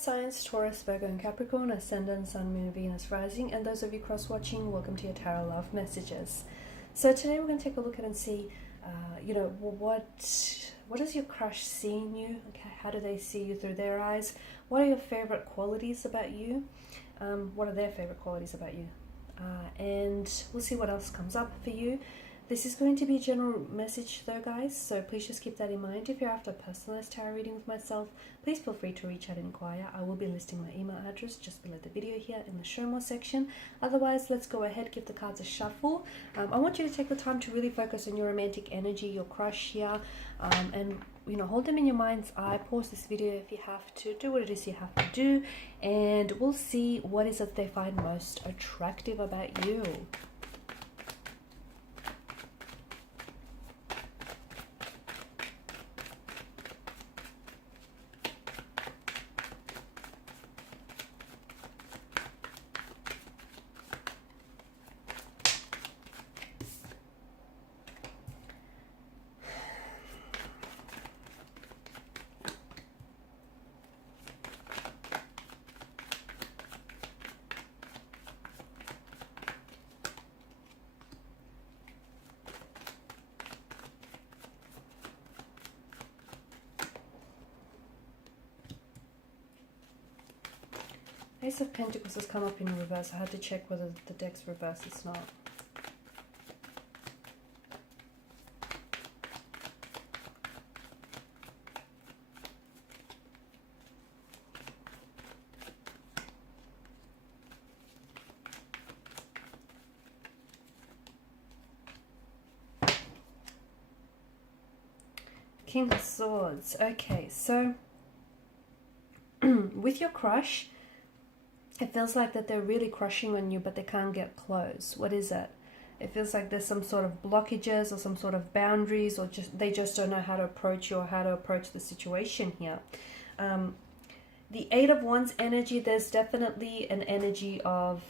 earth signs, Taurus, Virgo and Capricorn, ascendant, sun, moon, Venus, rising, and those of you cross-watching, welcome to your tarot love messages. So today we're going to take a look at and see, what does your crush see in you? Okay, how do they see you through their eyes? What are your favorite qualities about you? What are their favorite qualities about you? And we'll see what else comes up for you. This is going to be a general message though, guys, so please just keep that in mind. If you're after a personalized tarot reading with myself, please feel free to reach out and inquire. I will be listing my email address just below the video here in the show more section. Otherwise, let's go ahead, give the cards a shuffle. I want you to take the time to really focus on your romantic energy, your crush here, and hold them in your mind's eye. Pause this video if you have to, do what it is you have to do, and we'll see what is it they find most attractive about you. Ace of Pentacles has come up in reverse. I had to check whether the deck's reversed. It's not. King of Swords. Okay, so with your crush, it feels like that they're really crushing on you, but they can't get close. What is it? It feels like there's some sort of blockages or some sort of boundaries, or they just don't know how to approach you or how to approach the situation here. The Eight of Wands energy, there's definitely an energy of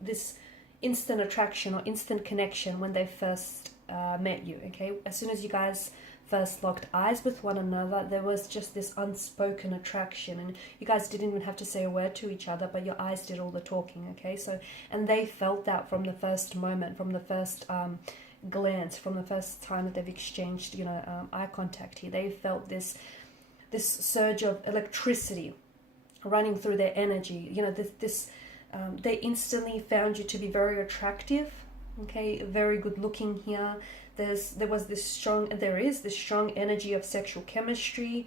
this instant attraction or instant connection when they first met you, okay? As soon as you guys first locked eyes with one another, there was just this unspoken attraction, and you guys didn't even have to say a word to each other, but your eyes did all the talking, okay? So, and they felt that from the first moment, from the first glance, from the first time that they've exchanged, eye contact here. They felt this surge of electricity running through their energy. They instantly found you to be very attractive, okay, very good looking here. There is this strong energy of sexual chemistry,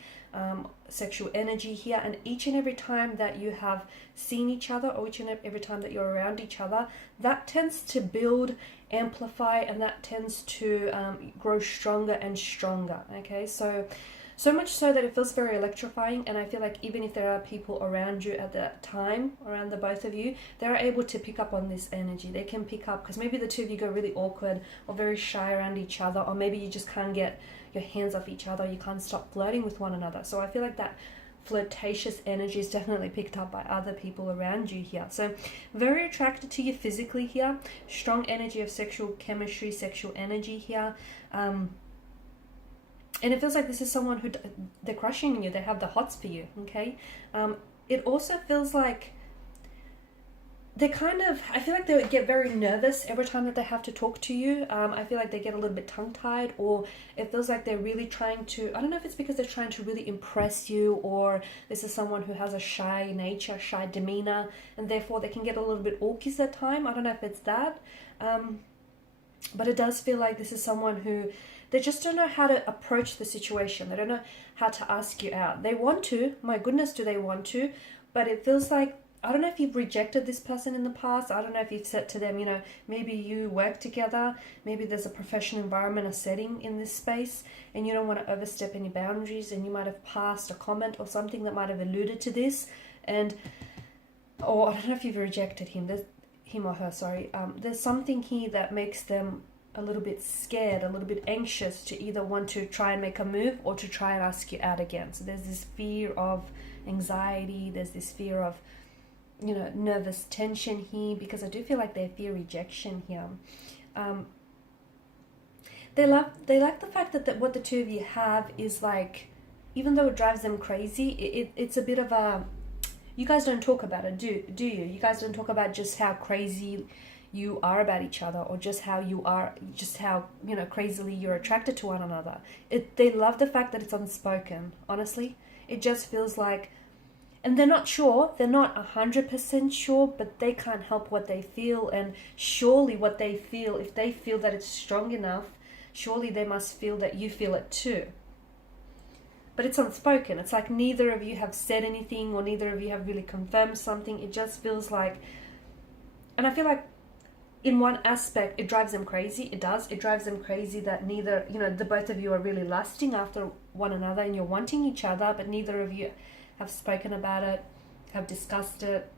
sexual energy here, and each and every time that you have seen each other, or each and every time that you're around each other, that tends to build, amplify, and that tends to grow stronger and stronger, okay? So much so that it feels very electrifying, and I feel like even if there are people around you at that time, around the both of you, they're able to pick up on this energy. They can pick up, because maybe the two of you go really awkward or very shy around each other, or maybe you just can't get your hands off each other, you can't stop flirting with one another. So I feel like that flirtatious energy is definitely picked up by other people around you here. So very attracted to you physically here, strong energy of sexual chemistry, sexual energy here. And it feels like this is someone who they're crushing on you. They have the hots for you, okay? It also feels like I feel like they get very nervous every time that they have to talk to you. I feel like they get a little bit tongue-tied, or it feels like they're really trying to, I don't know if it's because they're trying to really impress you, or this is someone who has a shy nature, shy demeanor, and therefore they can get a little bit awkward at time. I don't know if it's that. But it does feel like this is someone who, they just don't know how to approach the situation. They don't know how to ask you out. They want to, my goodness, do they want to? But it feels like, I don't know if you've rejected this person in the past. I don't know if you've said to them, maybe you work together. Maybe there's a professional environment or setting in this space, and you don't want to overstep any boundaries, and you might have passed a comment or something that might have alluded to this. Or I don't know if you've rejected him. Him or her, sorry. There's something here that makes them a little bit scared, a little bit anxious to either want to try and make a move or to try and ask you out again. So there's this fear of anxiety, there's this fear of, nervous tension here, because I do feel like they fear rejection here. They like the fact that what the two of you have is like, even though it drives them crazy, it's a bit of a you guys don't talk about it, do you? You guys don't talk about just how crazy you are about each other, or just how you are, just how, you know, crazily you're attracted to one another. They love the fact that it's unspoken, honestly. It just feels like, and they're not sure, they're not 100% sure, but they can't help what they feel. And surely what they feel, if they feel that it's strong enough, surely they must feel that you feel it too. But it's unspoken. It's like neither of you have said anything, or neither of you have really confirmed something. It just feels like, and I feel like in one aspect it drives them crazy. It does. It drives them crazy that neither, you know, the both of you are really lusting after one another and you're wanting each other, but neither of you have spoken about it, have discussed it,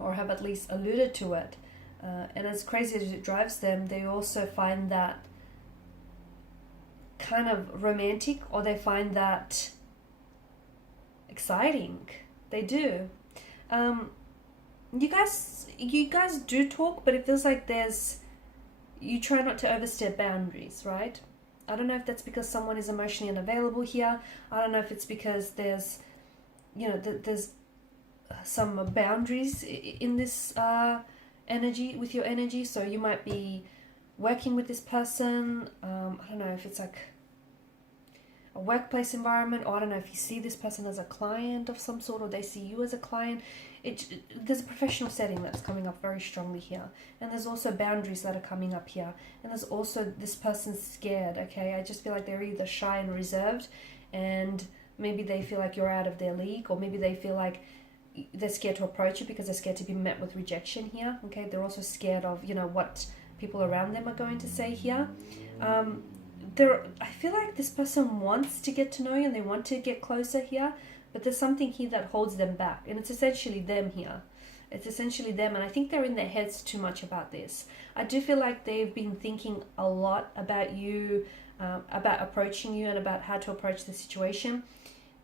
or have at least alluded to it. And as crazy as it drives them, they also find that kind of romantic, or they find that exciting. They do. You guys do talk, but it feels like you try not to overstep boundaries, right? I don't know if that's because someone is emotionally unavailable here. I don't know if it's because there's, you know, there's some boundaries in this energy, with your energy. So you might be working with this person. I don't know if it's like a workplace environment, or I don't know if you see this person as a client of some sort, or they see you as a client. There's a professional setting that's coming up very strongly here, and there's also boundaries that are coming up here, and there's also this person's scared. Okay, I just feel like they're either shy and reserved, and maybe they feel like you're out of their league, or maybe they feel like they're scared to approach you because they're scared to be met with rejection here. Okay, they're also scared of, you know, what people around them are going to say here. I feel like this person wants to get to know you and they want to get closer here, but there's something here that holds them back, and it's essentially them here. It's essentially them, and I think they're in their heads too much about this. I do feel like they've been thinking a lot about you, about approaching you, and about how to approach the situation.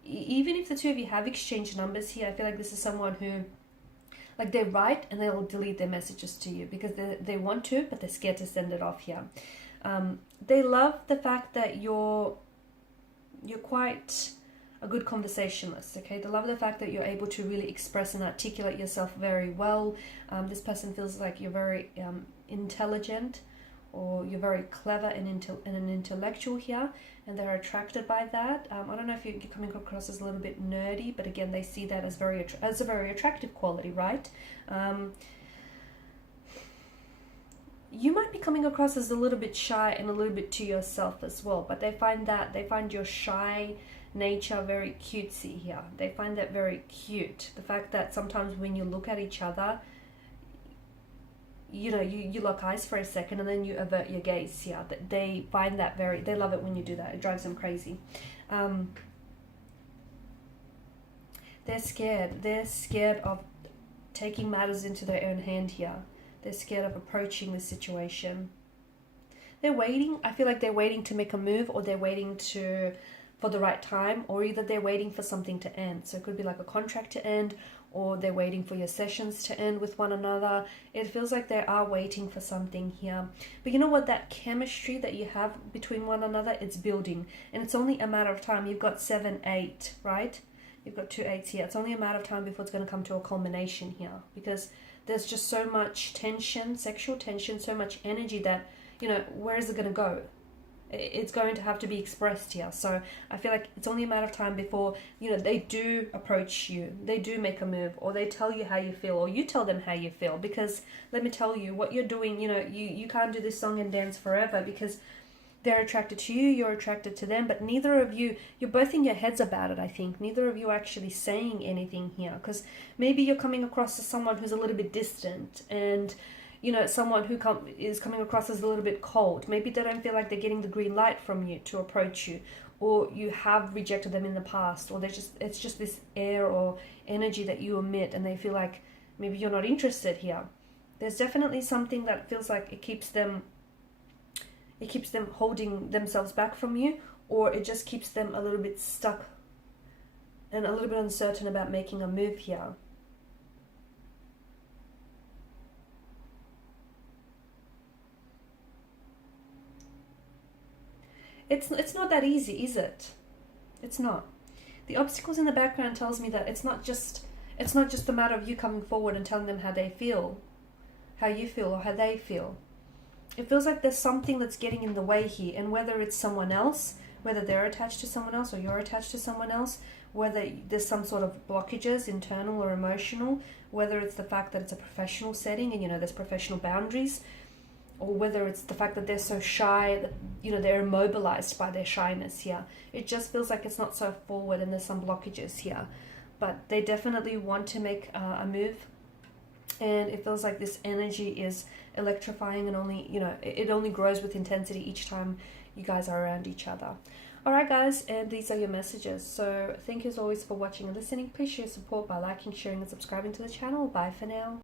Even if the two of you have exchanged numbers here, I feel like this is someone who, like, they write and they'll delete their messages to you because they want to, but they're scared to send it off here. They love the fact that you're quite a good conversationalist, okay? They love the fact that you're able to really express and articulate yourself very well. This person feels like you're very intelligent, or you're very clever and an intellectual here, and they're attracted by that. I don't know if you're coming across as a little bit nerdy, but again, they see that as a very attractive quality, right? You might be coming across as a little bit shy and a little bit to yourself as well, but they find your shy nature very cutesy here. They find that very cute. The fact that sometimes when you look at each other, you know, you lock eyes for a second and then you avert your gaze here. They find that they love it when you do that. It drives them crazy. They're scared of taking matters into their own hand here. They're scared of approaching the situation. They're waiting. I feel like they're waiting to make a move, or they're waiting for the right time, or either they're waiting for something to end. So it could be like a contract to end, or they're waiting for your sessions to end with one another. It feels like they are waiting for something here. But you know what? That chemistry that you have between one another, it's building. And it's only a matter of time. You've got 7, 8, right? You've got 2 8s here. It's only a matter of time before it's going to come to a culmination here, because there's just so much tension, sexual tension, so much energy that, you know, where is it going to go? It's going to have to be expressed here. So I feel like it's only a matter of time before, you know, they do approach you, they do make a move, or they tell you how you feel, or you tell them how you feel. Because let me tell you, what you're doing, you know, you can't do this song and dance forever, because they're attracted to you, you're attracted to them, but neither of you, you're both in your heads about it, I think. Neither of you are actually saying anything here, because maybe you're coming across as someone who's a little bit distant, and, you know, someone who is coming across as a little bit cold. Maybe they don't feel like they're getting the green light from you to approach you, or you have rejected them in the past, or it's just this air or energy that you emit, and they feel like maybe you're not interested here. There's definitely something that feels like it keeps them holding themselves back from you, or it just keeps them a little bit stuck and a little bit uncertain about making a move here. It's not that easy, is it? It's not. The obstacles in the background tells me that it's not just It's not just a matter of you coming forward and telling them how they feel, how you feel, or how they feel. It feels like there's something that's getting in the way here, and whether it's someone else, whether they're attached to someone else or you're attached to someone else, whether there's some sort of blockages, internal or emotional, whether it's the fact that it's a professional setting and, you know, there's professional boundaries, or whether it's the fact that they're so shy that, you know, they're immobilized by their shyness here. It just feels like it's not so forward and there's some blockages here. But they definitely want to make a move. And it feels like this energy is electrifying and only, you know, it only grows with intensity each time you guys are around each other. Alright guys, and these are your messages. So thank you as always for watching and listening. Please show your support by liking, sharing and subscribing to the channel. Bye for now.